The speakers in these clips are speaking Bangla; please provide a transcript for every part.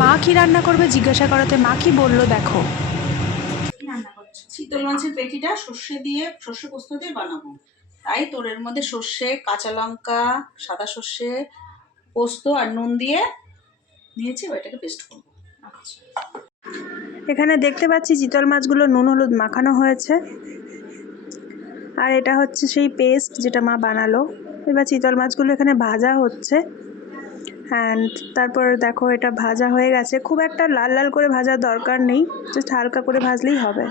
মা কি রান্না করবে জিজ্ঞাসা করাতে মা কি বললো দেখো। চিতল মাছের পেটিটা সর্ষে দিয়ে, সর্ষে পোস্ত দিয়ে বানাবো। তাই তোর এর মধ্যে সর্ষে, কাঁচা লঙ্কা, সাদা সর্ষে, পোস্ত আর নুন দিয়ে নিয়েছি, ওইটাকে পেস্ট করবো। আচ্ছা, এখানে দেখতে পাচ্ছি চিতল মাছগুলো নুন হলুদ মাখানো হয়েছে, আর এটা হচ্ছে সেই পেস্ট যেটা মা বানালো। এবার চিতল মাছগুলো এখানে ভাজা হচ্ছে। অ্যান্ড তারপর দেখো এটা ভাজা হয়ে গেছে, খুব একটা লাল লাল করে ভাজার দরকার নেই, জাস্ট হালকা করে ভাজলেই হবে।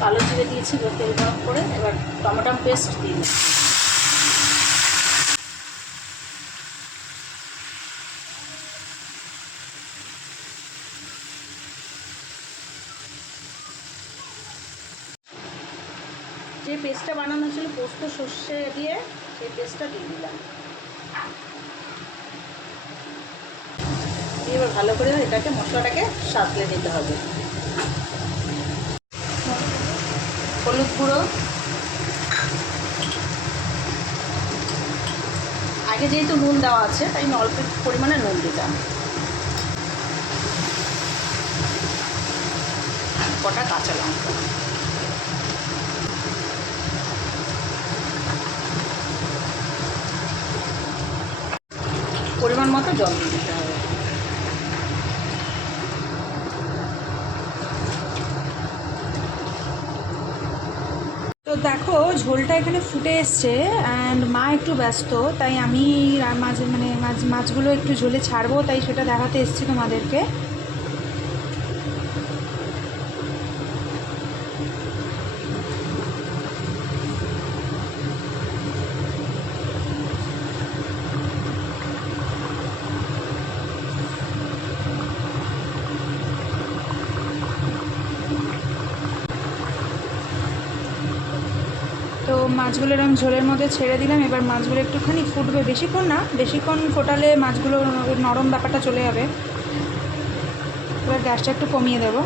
কালো জিরে দিয়েছি তেল গরম করে, এবার টমেটো পেস্ট দিয়ে দিচ্ছি। যে পেস্টটা বানানো ছিল পোস্ত সর্ষে দিয়ে, সেই পেস্টটা দিয়ে দিলাম। দিয়ে এবার ভালো করে এটাকে মশলাটাকে সাঁতলে নিতে হবে। হলুদ গুঁড়ো, আগে যেহেতু নুন দেওয়া আছে তাই আমি অল্প পরিমাণে নুন দিলাম। কটা কাঁচা লঙ্কা, পরিমাণ মতো জল দিয়ে দিতে হবে। তো দেখো ঝোলটা এখানে ফুটে এসছে, অ্যান্ড মা একটু ব্যস্ত, তাই আমি মাঝে মানে মাছগুলো একটু ঝোলে ছাড়বো, তাই সেটা দেখাতে এসেছি তোমাদেরকে। তো মাছগুলো এরকম ঝোলের মধ্যে ছেড়ে দিলাম। এবার মাছগুলো একটুখানি ফুটবে, বেশিক্ষণ না, বেশিক্ষণ ফোটালে মাছগুলো নরম ব্যাপারটা চলে যাবে। এবার গ্যাসটা একটু কমিয়ে দেবো।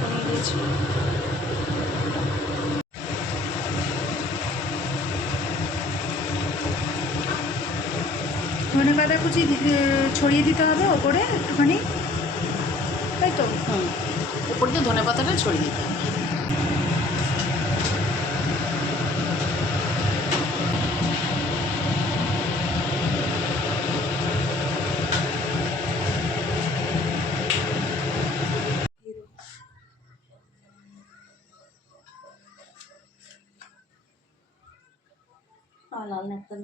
কমিয়ে দিয়েছি। ধনে পাতা কুচি ছড়িয়ে দিতে হবে ওপরে একটুখানি, তাই তো? উপর দিয়ে ধনে পাতাটা ছড়িয়ে দিতে হবে। লাল একটা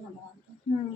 হুম।